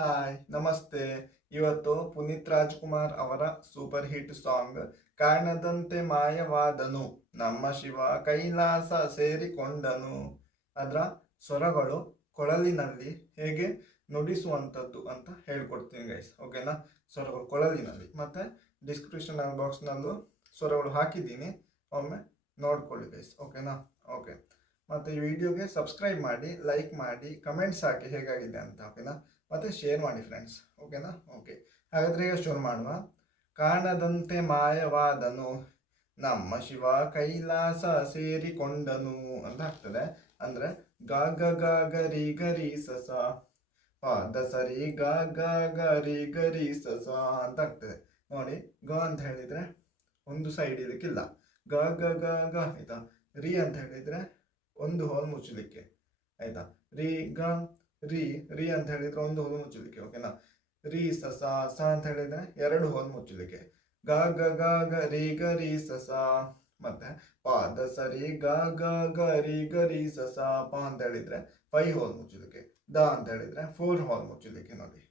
Hi ನಮಸ್ತೆ. ಇವತ್ತು ಪುನೀತ್ ರಾಜ್ಕುಮಾರ್ ಅವರ ಸೂಪರ್ ಹಿಟ್ ಸಾಂಗ್ ಕಾಣದಂತೆ ಮಾಯವಾದನು ನಮ್ಮ ಶಿವ ಕೈಲಾಸ ಸೇರಿಕೊಂಡನು ಅದರ ಸ್ವರಗಳು ಕೊಳಲಿನಲ್ಲಿ ಹೇಗೆ ನುಡಿಸುವಂಥದ್ದು ಅಂತ ಹೇಳ್ಕೊಡ್ತೀನಿ ಗೈಸ್. ಓಕೆನಾ? ಸ್ವರಗಳು ಕೊಳಲಿನಲ್ಲಿ ಮತ್ತೆ ಡಿಸ್ಕ್ರಿಪ್ಷನ್ ಬಾಕ್ಸ್ನಲ್ಲೂ ಸ್ವರಗಳು ಹಾಕಿದ್ದೀನಿ, ಒಮ್ಮೆ ನೋಡ್ಕೊಳ್ಳಿ ಗೈಸ್. ಓಕೆನಾ? ಓಕೆ. ಮತ್ತು ಈ ವಿಡಿಯೋಗೆ ಸಬ್ಸ್ಕ್ರೈಬ್ ಮಾಡಿ, ಲೈಕ್ ಮಾಡಿ, ಕಮೆಂಟ್ಸ್ ಹಾಕಿ ಹೇಗಾಗಿದೆ ಅಂತ. ಓಕೆನಾ? ಮತ್ತು ಶೇರ್ ಮಾಡಿ ಫ್ರೆಂಡ್ಸ್. ಓಕೆನಾ? ಓಕೆ. ಹಾಗಾದರೆ ಈಗ ಶುರು ಮಾಡುವ. ಕಾಣದಂತೆ ಮಾಯವಾದನು ನಮ್ಮ ಶಿವ ಕೈಲಾಸ ಸೇರಿಕೊಂಡನು ಅಂತ ಆಗ್ತದೆ. ಅಂದರೆ ಗ ಗ ಗ ಗರಿ ಗರಿ ಸಸ ಪಾದ ಸರಿ ಗ ಗ ಗರಿ ಗರಿ ಸಸ ಅಂತ ಆಗ್ತದೆ. ನೋಡಿ, ಗ ಅಂತ ಹೇಳಿದರೆ ಒಂದು ಸೈಡ್ ಇದಕ್ಕಿಲ್ಲ. ಗ ಗ ಗ ಗ ಆಯ್ತಾ. ರಿ ಅಂತ ಹೇಳಿದರೆ ಒಂದು ಹೋಲ್ ಮುಚ್ಚಲಿಕ್ಕೆ, ಆಯ್ತಾ. ರಿ ಗ ರಿ ರಿ ಅಂತ ಹೇಳಿದ್ರೆ ಒಂದು ಹೋಲ್ ಮುಚ್ಚಲಿಕ್ಕೆ. ಓಕೆನಾ? ರಿ ಸ ಸ ಅಂತ ಹೇಳಿದ್ರೆ ಎರಡು ಹೋಲ್ ಮುಚ್ಚಲಿಕ್ಕೆ. ಗ ಗ ಗ ಗ ರಿ ಗ ರಿ ಸ ಸ. ಮತ್ತೆ ಪಾದ ಸರಿ ಗ ಗ ಗ ರಿ ಗ ರಿ ಸ ಸ. ಪ ಅಂತ ಹೇಳಿದ್ರೆ 5 ಹೋಲ್ ಮುಚ್ಚಲಿಕ್ಕೆ. ದ ಅಂತ ಹೇಳಿದ್ರೆ 4 ಹೋಲ್ ಮುಚ್ಚಲಿಕ್ಕೆ. ನೋಡಿ,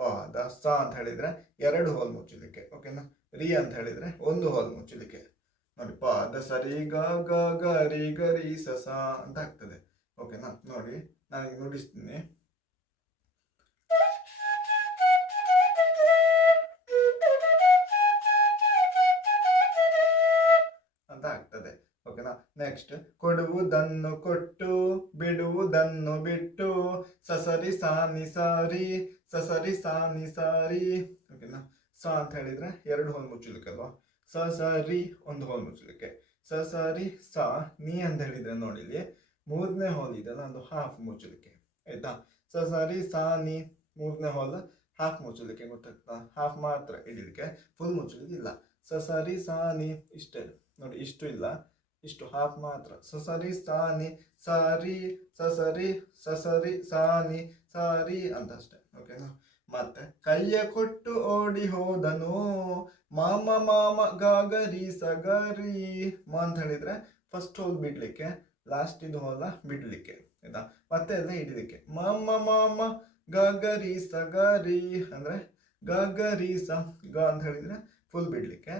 ಪಾದ ಸ ಅಂತ ಹೇಳಿದ್ರೆ 2 ಹೋಲ್ ಮುಚ್ಚಲಿಕ್ಕೆ. ಓಕೆನಾ? ರಿ ಅಂತ ಹೇಳಿದ್ರೆ ಒಂದು ಹೋಲ್ ಮುಚ್ಚಲಿಕ್ಕೆ. ನೋಡಿ, ಪಾದ ಸರಿ ಗ ಗ ಗ ರಿ ಗ ರಿ ಸ ಸ ಅಂತ ಆಗ್ತದೆ. ಓಕೆನಾ? ನೋಡಿ, ನನಗೆ ನುಡಿಸ್ತೀನಿ. ಅಂತ ಆಗ್ತದೆ. ಓಕೆನಾ? ನೆಕ್ಸ್ಟ್, ಕೊಡುವುದನ್ನು ಕೊಟ್ಟು ಬಿಡುವುದನ್ನು ಬಿಟ್ಟು ಸಸರಿ ಸಾನಿ ಸಾರಿ ಸಸರಿ ಸಾನಿ ಸಾರಿ. ಓಕೆನಾ? ಸ ಅಂತ ಹೇಳಿದ್ರೆ 2 ಹೋಲ್ ಮುಚ್ಚಲಿಕ್ಕೆ ಅಲ್ವಾ. ಸ ಸರಿ ಒಂದು ಹೋಲ್ ಮುಚ್ಚಲಿಕ್ಕೆ. ಸ ಸರಿ ಸ. ನೀ ಅಂತ ಹೇಳಿದ್ರೆ ನೋಡಿ, ಇಲ್ಲಿ 3ನೇ ಹೋಲ್ ಇದೆಲ್ಲ, ಒಂದು ಹಾಫ್ ಮುಚ್ಚಲಿಕ್ಕೆ. ಆಯ್ತಾ? ಸ ಸರಿ ಸ ನೀ 3ನೇ ಹೋಲ್ ಹಾಫ್ ಮುಚ್ಚಲಿಕ್ಕೆ. ಗೊತ್ತಾಗ್ತಾ? ಹಾಫ್ ಮಾತ್ರ ಹಿಡಿಲಿಕ್ಕೆ, ಫುಲ್ ಮುಚ್ಚಲಿಕ್ಕೆ ಇಲ್ಲ. ಸ ಸರಿ ಸ ನೀ ಇಷ್ಟೇ ನೋಡಿ, ಇಷ್ಟು ಇಲ್ಲ, ಇಷ್ಟು ಹಾಫ್ ಮಾತ್ರ. ಸ ಸರಿ ಸಾನಿ ಸಾರಿ ಸಸರಿ ಸಸರಿ ಸಾನಿ ಸಾರಿ ಅಂತ ಅಷ್ಟೇ. ಓಕೆನಾ? ಮತ್ತೆ ಕೈಯ ಕೊಟ್ಟು ಓಡಿ ಹೋದನು ಮಾಮ ಮಾಮ ಗಾಗರಿ ಸಗರಿ. ಮಾ ಅಂತ ಹೇಳಿದ್ರೆ ಫಸ್ಟ್ ಹೋಲ್ ಬಿಡ್ಲಿಕ್ಕೆ, ಲಾಸ್ಟ್ ಇದು ಹೋಲ ಬಿಡ್ಲಿಕ್ಕೆ. ಆಯ್ತಾ? ಮತ್ತೆ ಎಲ್ಲ ಹಿಡಿಲಿಕ್ಕೆ. ಮಾಮ ಮಾಮ ಗಾಗರಿ ಸಗರಿ ಅಂದ್ರೆ ಗಾಗರಿ ಸ. ಗ ಅಂತ ಹೇಳಿದ್ರೆ ಫುಲ್ ಬಿಡ್ಲಿಕ್ಕೆ.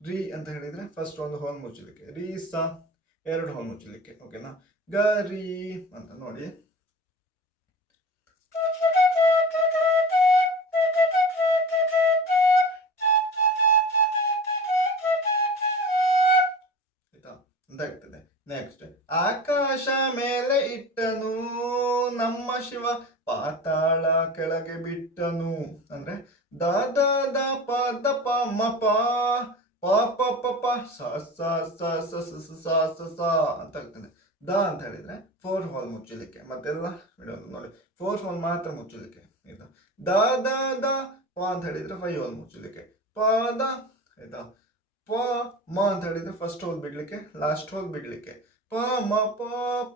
ರಿ ಅಂತ ಹೇಳಿದ್ರೆ ಫಸ್ಟ್ ಒಂದು ಹೋಲ್ ಮುಚ್ಚಲಿಕ್ಕೆ. ರೀ ಸ 2 ಹೋಲ್ ಮುಚ್ಚಲಿಕ್ಕೆ. ಓಕೆನಾ? ಗರಿ ಅಂತ ನೋಡಿ. ಆಯ್ತಾ? ಅಂತಾಗ್ತದೆ. ನೆಕ್ಸ್ಟ್, ಆಕಾಶ ಮೇಲೆ ಇಟ್ಟನು ನಮ್ಮ ಶಿವ ಪಾತಾಳ ಕೆಳಗೆ ಬಿಟ್ಟನು. ಅಂದ್ರೆ ದ ದ ದ ಪ ದ ಪ ಮ ಪ ಪ ಪ ಪ ಪ ಸ ಸ ಸ ಸ ಸ ಸ ಸ ಸ ಸ ಅಂತ ಆಗ್ತದೆ. ದ ಅಂತ ಹೇಳಿದ್ರೆ 4 ಹೋಲ್ ಮುಚ್ಚಲಿಕ್ಕೆ. ಮತ್ತೆಲ್ಲ ಬಿಡೋದು ನೋಡಿ, 4 ಹೋಲ್ ಮಾತ್ರ ಮುಚ್ಚಲಿಕ್ಕೆ. ಆಯ್ತಾ? ದ ದ ದ ಪ ಅಂತ ಹೇಳಿದ್ರೆ 5 ಹೋಲ್ ಮುಚ್ಚಲಿಕ್ಕೆ. ಪ ದ. ಆಯ್ತಾ? ಪ ಮ ಅಂತ ಹೇಳಿದ್ರೆ ಫಸ್ಟ್ ಹೋಲ್ ಬಿಡ್ಲಿಕ್ಕೆ, ಲಾಸ್ಟ್ ಹೋಲ್ ಬಿಡ್ಲಿಕ್ಕೆ. ಪ ಮ ಪ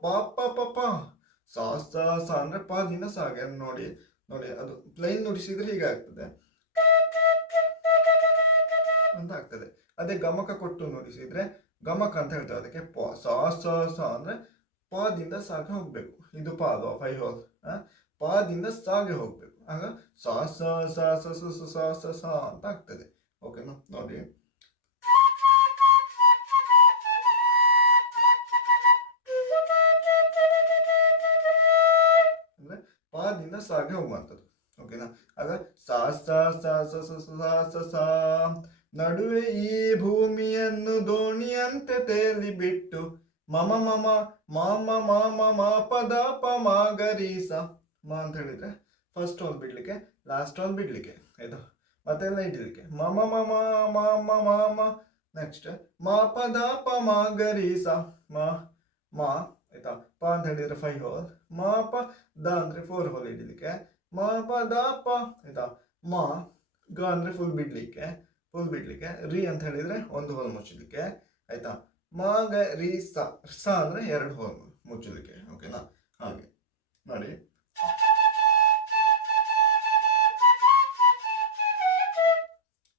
ಪ ಪ ಪ ಪ ಸ ಸ ಸ ಅಂದ್ರೆ ಪ ದಿಂದ ಸಾಗೆ. ನೋಡಿ ನೋಡಿ, ಅದು ಲೈನ್ ನುಡಿಸಿದ್ರೆ ಹೀಗೆ ಆಗ್ತದೆ ಅಂತ ಆಗ್ತದೆ. ಅದೇ ಗಮಕ ಕೊಟ್ಟು ನುಡಿಸಿದ್ರೆ ಗಮಕ ಅಂತ ಹೇಳ್ತಾರೆ. ಅದಕ್ಕೆ ಪ ಸ ಸ ಸ ಅಂದ್ರೆ ಪ ದಿಂದ ಸಾಗೆ ಹೋಗ್ಬೇಕು. ಇದು ಪ ಅಲ್ವಾ, 5 ಹೋಲ್. ಪ ದಿಂದ ಸಾಗೆ ಹೋಗ್ಬೇಕು. ಆಗ ಸ ಸ ಸ ಸ ಸ ಸ ಸ ಸ ಅಂತ ಆಗ್ತದೆ. ಓಕೆನಾ? ನೋಡಿ, ಅಂದ್ರೆ ಪಾದಿಂದ ಸಾಗೆ ಹೋಗುವಂಥದ್ದು. ಓಕೆನಾ? ಆಗ ಸಾ ಸ ಸ ಸ ಸ ಸ ಸ ಸ. ನಡುವೆ ಈ ಭೂಮಿಯನ್ನು ದೋಣಿಯಂತೆ ತೇಲಿ ಬಿಟ್ಟು ಮಮ ಮಮ ಮಾಮ ಮಾಮ ಮಾ ಪದ ಪ ಮಾಗರಿ ಸ. ಮ ಅಂತ ಹೇಳಿದ್ರೆ ಫಸ್ಟ್ ಹೋಲ್ ಬಿಡ್ಲಿಕ್ಕೆ, ಲಾಸ್ಟ್ ಹೋಲ್ ಬಿಡ್ಲಿಕ್ಕೆ. ಆಯ್ತಾ? ಮತ್ತೆಲ್ಲ ಇಡ್ಲಿಕ್ಕೆ. ಮಮ ಮಮ ಮಾಮ ಮಾಮ. ನೆಕ್ಸ್ಟ್, ಮಾ ಪದ ಪ ಮಾಗರಿ ಸ. ಮಾ ಮಾ. ಆಯ್ತಾ? ಪ ಅಂತ ಹೇಳಿದ್ರೆ 5 ಹೋಲ್. ಮ ಪ ದ ಅಂದ್ರೆ 4 ಹೋಲ್ ಹಿಡಿಲಿಕ್ಕೆ. ಮ ಪ ದ ಪ. ಆಯ್ತಾ? ಮ. ಗ ಅಂದ್ರೆ ಫುಲ್ ಬಿಡ್ಲಿಕ್ಕೆ, ಫುಲ್ ಬಿಡ್ಲಿಕ್ಕೆ. ರಿ ಅಂತ ಹೇಳಿದ್ರೆ ಒಂದು ಹೋಲ್ ಮುಚ್ಚಲಿಕ್ಕೆ. ಆಯ್ತಾ? ಮ ಗ ರಿ ಸ. ಸ ಅಂದ್ರೆ 2 ಹೋಲ್ ಮುಚ್ಚಲಿಕ್ಕೆ. ಓಕೆನಾ? ಹಾಗೆ ನೋಡಿ.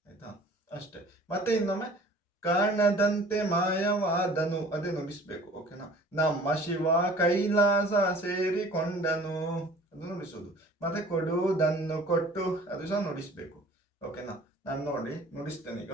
ಆಯ್ತಾ? ಅಷ್ಟೇ. ಮತ್ತೆ ಇನ್ನೊಮ್ಮೆ ಕಾಣದಂತೆ ಮಾಯವಾದನು ಅದೇ ನುಡಿಸ್ಬೇಕು. ಓಕೆನಾ? ನಮ್ಮ ಶಿವ ಕೈಲಾಸ ಸೇರಿಕೊಂಡನು ಅದು ನುಡಿಸೋದು. ಮತ್ತೆ ಕೊಡುವುದನ್ನು ಕೊಟ್ಟು ಅದು ಸಹ ನುಡಿಸ್ಬೇಕು. ಓಕೆನಾ? ನಾನು ನೋಡಿ ನುಡಿಸ್ತೇನೆ ಈಗ.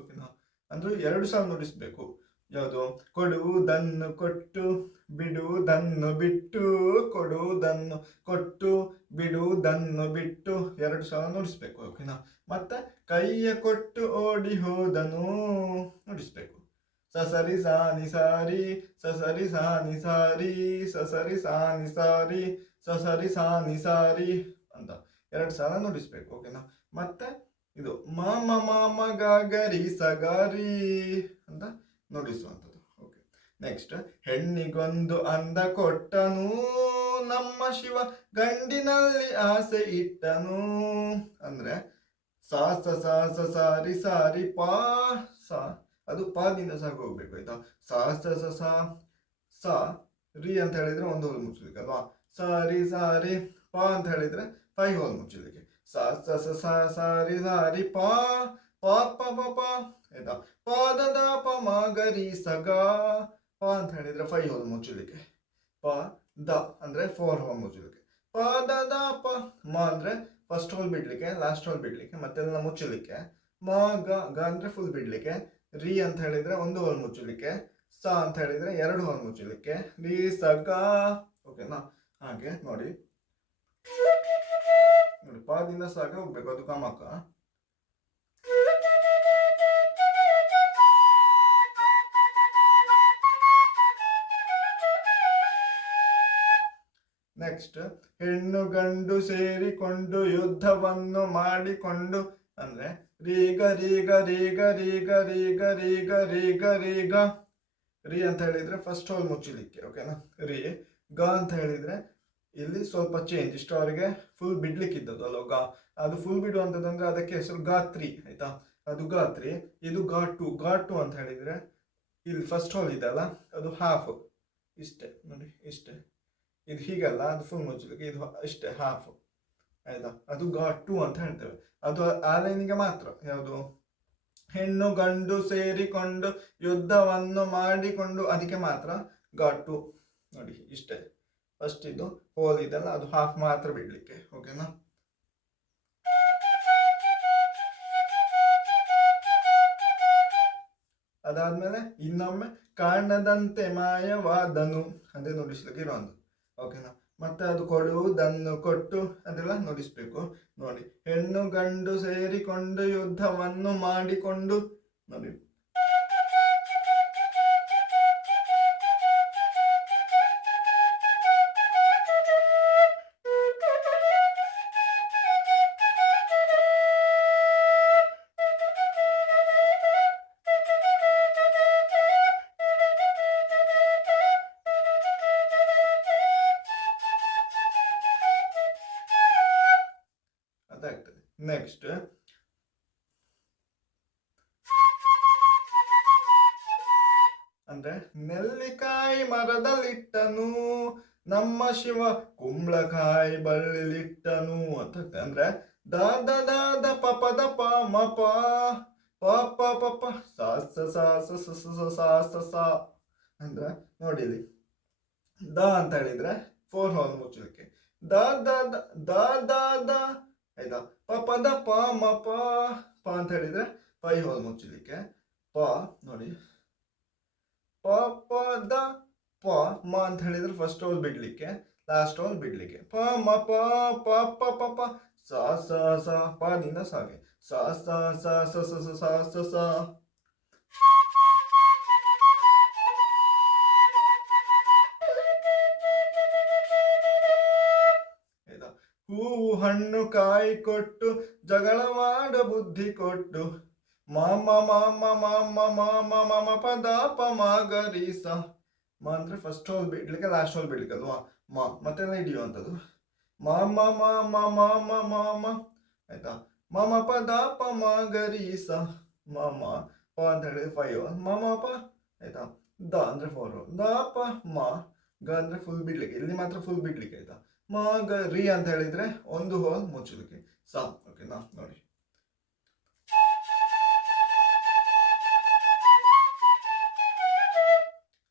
ಓಕೆನಾ? ಅಂದ್ರೆ 2 ಸಾಲು ನುಡಿಸ್ಬೇಕು. ಯಾವುದು? ಕೊಡುವುದನ್ನು ಕೊಟ್ಟು ಬಿಡುವುದನ್ನು ಬಿಟ್ಟು, ಕೊಡುವುದನ್ನು ಕೊಟ್ಟು ಬಿಡುವುದನ್ನು ಬಿಟ್ಟು 2 ಸಾಲು ನುಡಿಸ್ಬೇಕು. ಓಕೆನಾ? ಮತ್ತೆ ಕೈಯ ಕೊಟ್ಟು ಓಡಿ ಹೋದನು ನುಡಿಸ್ಬೇಕು. ಸಸರಿ ಸಾನಿ ಸಾರಿ, ಸಸರಿ ಸಾನಿ ಸಾರಿ, ಸಸರಿ ಸಾನಿ ಸಾರಿ, ಸಸರಿ ಸಾನಿ ಸಾರಿ ಅಂತ 2 ಸಾಲ ನುಡಿಸ್ಬೇಕು. ಓಕೆನಾ? ಮತ್ತೆ ಇದು ಮಾಮ ಮಾಮ ಗಾಗರಿ ಸಗಾರಿ ಅಂತ ನುಡಿಸುವಂಥದ್ದು. ಓಕೆ. ನೆಕ್ಸ್ಟ್, ಹೆಣ್ಣಿಗೊಂದು ಅಂದ ಕೊಟ್ಟನು, ನಮ್ಮ ಶಿವ ಗಂಡಿನಲ್ಲಿ ಆಸೆ ಇಟ್ಟನು. ಅಂದ್ರೆ ಸಾಸ ಸಾಸ ಸಾರಿ ಸಾರಿ ಪಾ ಸಾ, ಅದು ಪಾದಿಂದ ಸಾಗ ಹೋಗ್ಬೇಕು. ಆಯ್ತಾ? ಸಾಸ ಸಾ ಸಾ ರಿ ಅಂತ ಹೇಳಿದ್ರೆ 1 ಹೋಲ್ ಮುಚ್ಚಲಿಕ್ಕೆ ಅಲ್ವಾ? ಸಾರಿ ಸಾರಿ ಪಾ ಅಂತ ಹೇಳಿದ್ರೆ 5 ಹೋಲ್ ಮುಚ್ಚಲಿಕ್ಕೆ. ಸಾರಿ ಸಾರಿ ಪಾ ಪಾ ಪ ಪ ಪ. ಆಯ್ತಾ? ಪಾದದ ಪ ಮಾಗರಿ ಸಗ, ಪಾ ಅಂತ ಹೇಳಿದ್ರೆ 5 ಹೋಲ್ ಮುಚ್ಚಲಿಕ್ಕೆ. ಪ ದ ಅಂದ್ರೆ 4 ಹೋಲ್ ಮುಚ್ಚಲಿಕ್ಕೆ. ಪಾದದ ಪ, ಮ ಅಂದ್ರೆ ಫಸ್ಟ್ ಹೋಲ್ ಬಿಡ್ಲಿಕ್ಕೆ, ಲಾಸ್ಟ್ ಹೋಲ್ ಬಿಡ್ಲಿಕ್ಕೆ, ಮತ್ತೆಲ್ಲ ಮುಚ್ಚಲಿಕ್ಕೆ. ಮ ಗ ಅಂದ್ರೆ ಫುಲ್ ಬಿಡ್ಲಿಕ್ಕೆ. ರಿ ಅಂತ ಹೇಳಿದ್ರೆ 1 ಹೋಲ್ ಮುಚ್ಚಲಿಕ್ಕೆ. ಸ ಅಂತ ಹೇಳಿದ್ರೆ 2 ಹೋಲ್ ಮುಚ್ಚಲಿಕ್ಕೆ. ರಿ ಸ ಗ. ಓಕೆನಾ? ಹಾಗೆ ನೋಡಿ ನೋಡಿ, ಪಾದಿಂದ ಸಾಗ ಹೋಗ್ಬೇಕು, ಅದು ಗಮಕ. ನೆಕ್ಸ್ಟ್, ಹೆಣ್ಣು ಗಂಡು ಸೇರಿಕೊಂಡು ಯುದ್ಧವನ್ನು ಮಾಡಿಕೊಂಡು, ಅಂದ್ರೆ ರೀಗ ರೀಗ ರೀಗ ರೀಗ ರೀಗ ರೀಗ ರೀಗ ರೀಗ. ರಿ ಅಂತ ಹೇಳಿದ್ರೆ ಫಸ್ಟ್ ಹೋಲ್ ಮುಚ್ಚಲಿಕ್ಕೆ. ಓಕೆನಾ? ರಿ. ಗ ಅಂತ ಹೇಳಿದ್ರೆ ಇಲ್ಲಿ ಸ್ವಲ್ಪ ಚೇಂಜ್, ಇಷ್ಟವರೆಗೆ ಫುಲ್ ಬಿಡ್ಲಿಕ್ಕಿದ್ದದ್ದು ಅಲ್ವ ಗ, ಅದು ಫುಲ್ ಬಿಡುವಂಥದ್ದು. ಅದಕ್ಕೆ ಹೆಸರು ಗಾತ್ರಿ. ಆಯ್ತಾ? ಅದು ಗಾತ್ರಿ. ಇದು ಘಾಟು. ಘಾಟು ಅಂತ ಹೇಳಿದ್ರೆ ಇಲ್ಲಿ ಫಸ್ಟ್ ಹೋಲ್ ಇದೆ ಅಲ್ಲ, ಅದು ಹಾಫ್, ಇಷ್ಟೇ ನೋಡಿ, ಇಷ್ಟೇ. ಇದು ಹೀಗಲ್ಲ, ಅದು ಫುಲ್ ಮುಚ್ಚಲಿಕ್ಕೆ, ಇದು ಇಷ್ಟೇ ಹಾಫ್. ಆಯ್ತಾ? ಅದು ಘಾಟು ಅಂತ ಹೇಳ್ತೇವೆ. ಅದು ಆ ಲೈನಿಗೆ ಮಾತ್ರ. ಯಾವುದು? ಹೆಣ್ಣು ಗಂಡು ಸೇರಿಕೊಂಡು ಯುದ್ಧವನ್ನು ಮಾಡಿಕೊಂಡು, ಅದಕ್ಕೆ ಮಾತ್ರ ಘಾಟು. ನೋಡಿ ಇಷ್ಟೇ. ಫಸ್ಟ್ ಇದು ಹೋಲ್ ಇದೆಲ್ಲ, ಅದು ಹಾಫ್ ಮಾತ್ರ ಬಿಡ್ಲಿಕ್ಕೆ. ಓಕೆನಾ? ಅದಾದ್ಮೇಲೆ ಇನ್ನೊಮ್ಮೆ ಕಾಣದಂತೆ ಮಾಯವಾದನು ಅದೇ ನುಡಿಸ್ಲಿಕ್ಕೆ ಇರೋದು. ಓಕೆನಾ? ಮತ್ತೆ ಅದು ಕೊಡುವುದನ್ನು ಕೊಟ್ಟು ಅದೆಲ್ಲ ನುಡಿಸ್ಬೇಕು. ನೋಡಿ, ಹೆಣ್ಣು ಗಂಡು ಸೇರಿಕೊಂಡು ಯುದ್ಧವನ್ನು ಮಾಡಿಕೊಂಡು, ನೋಡಿ ಅದಾಗ್ತದೆ. ನೆಕ್ಸ್ಟ್, ಅಂದ್ರೆ ನೆಲ್ಲಿಕಾಯಿ ಮರದಲ್ಲಿಟ್ಟನು, ನಮ್ಮ ಶಿವ ಕುಂಬಳಕಾಯಿ ಬಳ್ಳಿಲಿಟ್ಟನು ಅಂತ. ಅಂದ್ರೆ ದಾದ ದಾದ ಪಪದ ಪ ಮ ಪ ಪಾಪ ಪಪ ಸಾಸ ಸಾಸ ಸಾಸ ಸಾ. ಅಂದ್ರೆ ನೋಡಿಲಿ, ದ ಅಂತ ಹೇಳಿದ್ರೆ 4 ಹೋಲ್ ಮುಚ್ಚಲಿಕ್ಕೆ. ದ ದ ದ ದ ದ. ಆಯ್ತಾ? ಪಪದ ಪ ಮ ಪ ಅಂತ ಹೇಳಿದ್ರೆ 5 ಹೋಲ್ ಮುಚ್ಚಲಿಕ್ಕೆ. ಪ ನೋಡಿ, ಪ ಪ ದ ಪ ಮ ಅಂತ ಹೇಳಿದ್ರೆ ಫಸ್ಟ್ ಹೋಲ್ ಬಿಡ್ಲಿಕ್ಕೆ, ಲಾಸ್ಟ್ ಹೋಲ್ ಬಿಡ್ಲಿಕ್ಕೆ. ಪ ಮ ಪ ಪ ಪ ಪ ಪ ಸ ಸ ಸ, ಪದಿಂದ ಸಾಗೆ ಸ ಸ ಸ ಸ ಸ ಸ ಸ ಸ. ಆಯ್ತಾ? ಹೂವು ಹಣ್ಣು ಕಾಯಿ ಕೊಟ್ಟು ಜಗಳವಾಡ ಬುದ್ಧಿ ಕೊಟ್ಟು, ಮಾಮ ಮಾಮ ಮಾಮ ಮಾಮ ಮಾಮ ಪದ ಪ ಮಾಗರಿ ಸ. ಮ ಅಂದ್ರೆ ಫಸ್ಟ್ ಹೋಲ್ ಬಿಡ್ಲಿಕ್ಕೆ, ಲಾಸ್ಟ್ ಹೋಲ್ ಬಿಡ್ಲಿಕ್ಕೆ ಅಲ್ವಾ? ಮ ಮತ್ತೆಲ್ಲ ಹಿಡಿಯುವಂಥದ್ದು. ಮಾಮ ಮಾಮ ಮಾಮ ಮಾಮ. ಆಯ್ತಾ? ಮಮ ಪ ದ ಪ ಮ ಗರಿ ಸ ಮಮ ಪ ಅಂತ ಹೇಳಿದ್ರೆ 5 ಮಮ ಪ ಆಯ್ತಾ. ದ ಅಂದ್ರೆ 4 ದ ಪ ಮ ಗ ಅಂದ್ರೆ ಫುಲ್ ಬಿಡ್ಲಿಕ್ಕೆ, ಇಲ್ಲಿ ಮಾತ್ರ ಫುಲ್ ಬಿಡ್ಲಿಕ್ಕೆ ಆಯ್ತಾ. ಮ ಗ ರಿ ಅಂತ ಹೇಳಿದ್ರೆ ಒಂದು ಹೋಲ್ ಮುಚ್ಚಲಿಕ್ಕೆ ಸ. ಓಕೆನಾ ನೋಡಿ.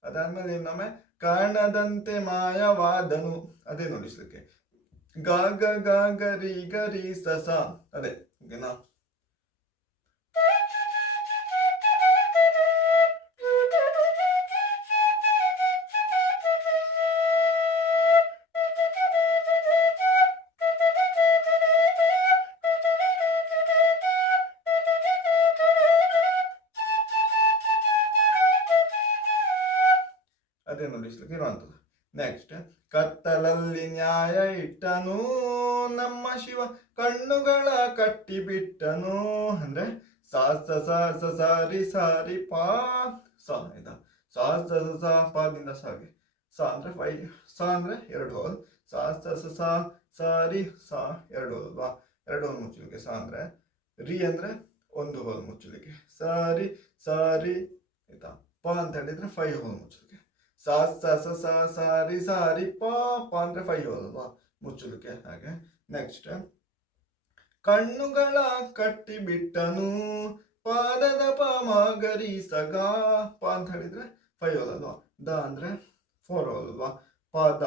ಅದಾದ್ಮೇಲೆ ಇನ್ನೊಮ್ಮೆ ಕಾಣದಂತೆ ಮಾಯವಾದನು, ಅದೇ ನುಡಿಸ್ಲಿಕ್ಕೆ ಗ ಗ ಗ ಗರಿ ಗರಿ ಸ ಸ ಅದೇ. ಓಕೆನಾ. ಅದೇ ನುಡಿಸ್ಲಿಕ್ಕೆ ಇರುವಂಥದ್ದು. ನೆಕ್ಸ್ಟ್ ಕತ್ತಲಲ್ಲಿ ನ್ಯಾಯ ಇಟ್ಟನು ನಮ್ಮ ಶಿವ ಕಣ್ಣುಗಳ ಕಟ್ಟಿ ಬಿಟ್ಟನು ಅಂದ್ರೆ ಸಾ ಸ ಸ ಸ ಸಾರಿ ಸಾರಿ ಪಾ ಸ ಆಯ್ತಾ. ಸಾ ಸ ಸ ಸ ಪಾದಿಂದ ಸಾಗೆ ಸ ಅಂದ್ರೆ 5 ಸ ಅಂದ್ರೆ 2 ಹೋಲ್ ಸಾ ಸ ಸ ಸ ಸಾರಿ ಸ 2 ಹೋಲ್ ಅಲ್ವಾ. 2 ಹೋಲ್ ಮುಚ್ಚಲಿಕ್ಕೆ ಸ ಅಂದ್ರೆ ರಿ ಅಂದ್ರೆ 1 ಹೋಲ್ ಮುಚ್ಚಲಿಕ್ಕೆ ಸಾರಿ ಸಾರಿ ಆಯ್ತಾ. ಪ ಅಂತ ಹೇಳಿದ್ರೆ 5 ಹೋಲ್ ಮುಚ್ಚಲಿಕ್ಕೆ ಸಾ ಸ ಸ ಸ ಸಾರಿ ಸಾರಿ ಪ ಪ ಅಂದ್ರೆ 5 ಹೋಲ್ ಅಲ್ವಾ ಮುಚ್ಚಲಿಕ್ಕೆ. ಹಾಗೆ ನೆಕ್ಸ್ಟ್ ಕಣ್ಣುಗಳ ಕಟ್ಟಿ ಬಿಟ್ಟನು ಪಾದದ ಪ ಮಗರಿ ಸಗ ಪ ಅಂತ ಹೇಳಿದ್ರೆ 5 ಹೋಲ್ ಅಲ್ವಾ. ದ ಅಂದ್ರೆ 4 ಹೋಲ್ ಅಲ್ವಾ. ಪಾದ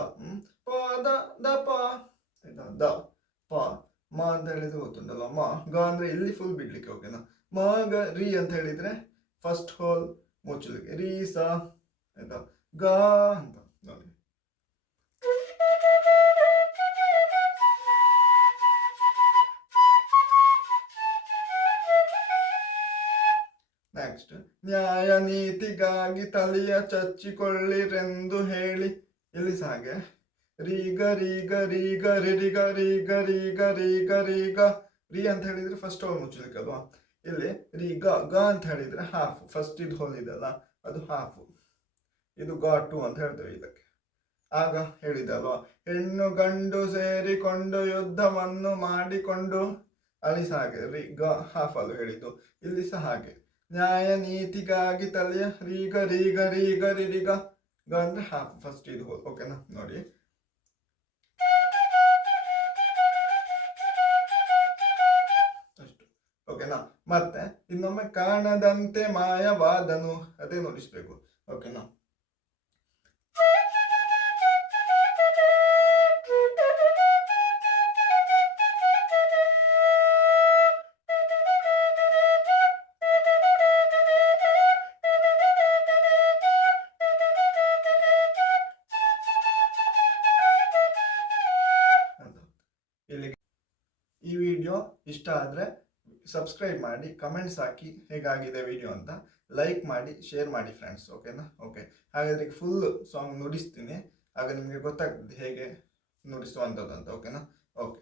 ಪಾದ ದ ಪ ಆಯ್ತಾ. ದ ಪ ಮ ಅಂತ ಹೇಳಿದ್ರೆ ಗೊತ್ತುಂಟಲ್ವಾ ಮ. ಗ ಅಂದ್ರೆ ಇಲ್ಲಿ ಫುಲ್ ಬಿಡ್ಲಿಕ್ಕೆ. ಓಕೆನಾ. ಮ ಗ ರಿ ಅಂತ ಹೇಳಿದ್ರೆ ಫಸ್ಟ್ ಹೋಲ್ ಮುಚ್ಚಲಿಕ್ಕೆ ರೀ ಸ ಆಯ್ತಾ. ಗ ಅಂತ ನೋಡಿ. ನೆಕ್ಸ್ಟ್ ನ್ಯಾಯ ನೀತಿಗಾಗಿ ತಲೆಯ ಚಚ್ಚಿಕೊಳ್ಳಿರೆಂದು ಹೇಳಿ, ಇಲ್ಲಿ ಸಹ ಹಾಗೆ ರೀ ಗ ರೀ ಗ ರೀ ಗ ರಿ ರಿ ಗ ರೀ ಗ ರೀ ಗ ರೀ ಗ ರೀ ಗ ರೀ ಅಂತ ಹೇಳಿದ್ರೆ ಫಸ್ಟ್ ಹೋಲ್ ಮುಚ್ಚಲಿಕ್ಕೆ ಅಲ್ವಾ. ಇಲ್ಲಿ ರೀ ಗ ಗ ಅಂತ ಹೇಳಿದ್ರೆ ಹಾಫ್, ಫಸ್ಟ್ ಇದು ಹೋಲ್ ಇದೆಲ್ಲ ಅದು ಹಾಫ್, ಇದು ಗ ಟು ಅಂತ ಹೇಳ್ತೇವೆ ಇದಕ್ಕೆ. ಆಗ ಹೇಳಿದಲ್ವಾ ಹೆಣ್ಣು ಗಂಡು ಸೇರಿಕೊಂಡು ಯುದ್ಧವನ್ನು ಮಾಡಿಕೊಂಡು, ಅಲ್ಲಿ ಸಹ ಹಾಗೆ ರೀ ಗ ಹಾಫ್ ಅಲ್ಲೂ ಹೇಳಿದ್ದು. ಇಲ್ಲಿ ಸಹ ಹಾಗೆ ನ್ಯಾಯ ನೀತಿಗಾಗಿ ತಲೆಯ ರೀಗ ರೀಗ ರೀಗ ರಿಗ ಗ ಅಂದ್ರೆ ಹಾಫ್, ಫಸ್ಟ್ ಇದು ಹೋಲ್. ಓಕೆನಾ ನೋಡಿ. ಅಷ್ಟು ಓಕೆನಾ. ಮತ್ತೆ ಇನ್ನೊಮ್ಮೆ ಕಾಣದಂತೆ ಮಾಯವಾದನು, ಅದೇ ನೋಡಿಸ್ಬೇಕು. ಓಕೆನಾ. ಈ ವಿಡಿಯೋ ಇಷ್ಟ ಆದರೆ ಸಬ್ಸ್ಕ್ರೈಬ್ ಮಾಡಿ, ಕಮೆಂಟ್ಸ್ ಹಾಕಿ ಹೇಗಾಗಿದೆ ವಿಡಿಯೋ ಅಂತ, ಲೈಕ್ ಮಾಡಿ, ಶೇರ್ ಮಾಡಿ ಫ್ರೆಂಡ್ಸ್. ಓಕೆನಾ. ಓಕೆ, ಹಾಗಾದ್ರೆ ಫುಲ್ ಸಾಂಗ್ ನುಡಿಸ್ತೀನಿ, ಆಗ ನಿಮಗೆ ಗೊತ್ತಾಗ್ತದೆ ಹೇಗೆ ನುಡಿಸುವಂಥದ್ದು ಅಂತ. ಓಕೆನಾ. ಓಕೆ.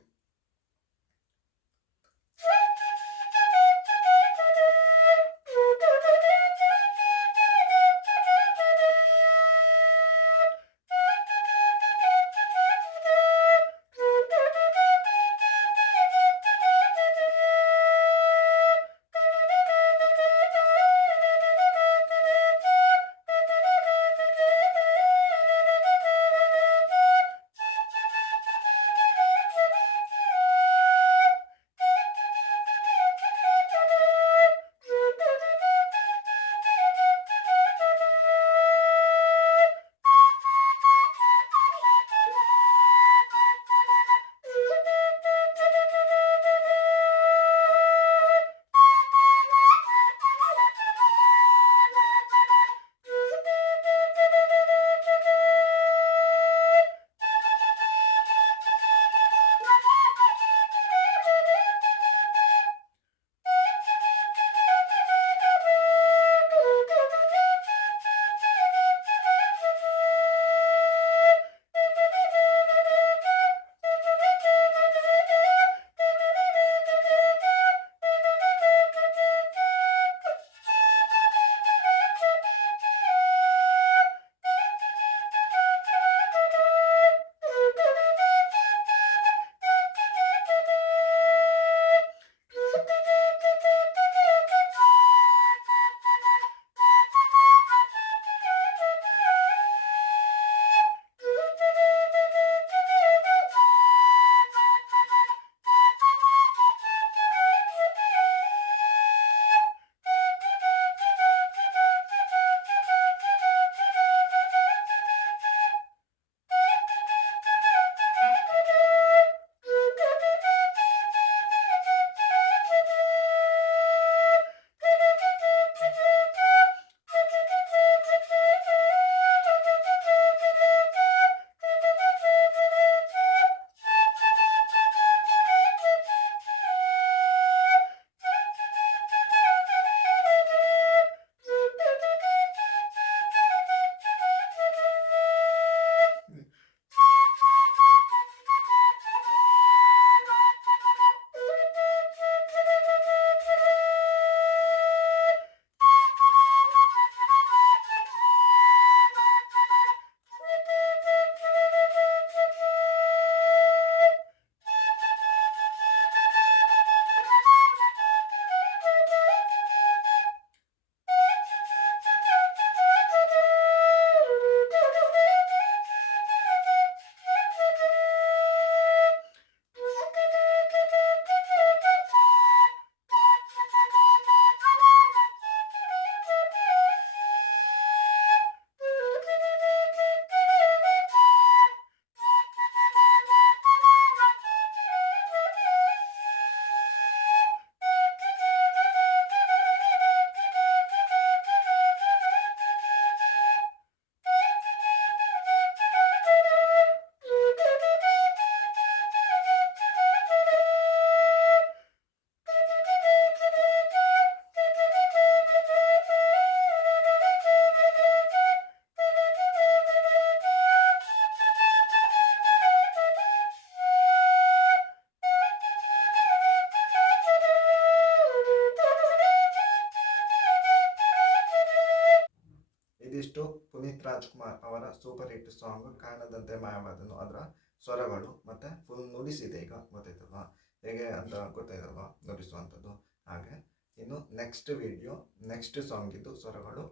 ಇದಿಷ್ಟು ಪುನೀತ್ ರಾಜ್ಕುಮಾರ್ ಅವರ ಸೂಪರ್ ಹಿಟ್ ಸಾಂಗ್ ಕಾಣದಂತೆ ಮಾಯವಾದನು, ಅದರ ಸ್ವರಗಳು ಮತ್ತು ಫುಲ್ ನುಡಿಸಿದೆ. ಈಗ ಗೊತ್ತಾಯ್ತಲ್ವಾ ಹೇಗೆ ಅಂತ ಗೊತ್ತಾಯ್ತಲ್ವಾ ನುಡಿಸುವಂಥದ್ದು. ಹಾಗೆ ಇನ್ನು ನೆಕ್ಸ್ಟ್ ಸಾಂಗ್ ಇದ್ದು ಸ್ವರಗಳು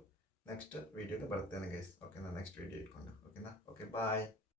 ನೆಕ್ಸ್ಟ್ ವಿಡಿಯೋಗೆ ಬರ್ತೇನೆ ಗೈಸ್. ಓಕೆನಾ, ನೆಕ್ಸ್ಟ್ ವಿಡಿಯೋ ಇಟ್ಕೊಂಡು. ಓಕೆನಾ, ಓಕೆ ಬಾಯ್.